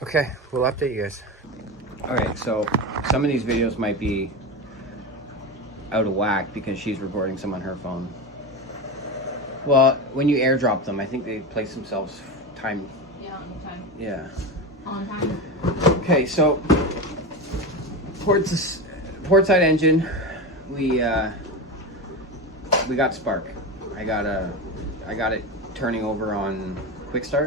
Okay, we'll update you guys. Okay, so some of these videos might be out of whack because she's recording some on her phone. Well, when you airdrop them, I think they place themselves time. Yeah, on time. Yeah. On time. Okay, so port side engine, we got spark. I got it turning over on quick start.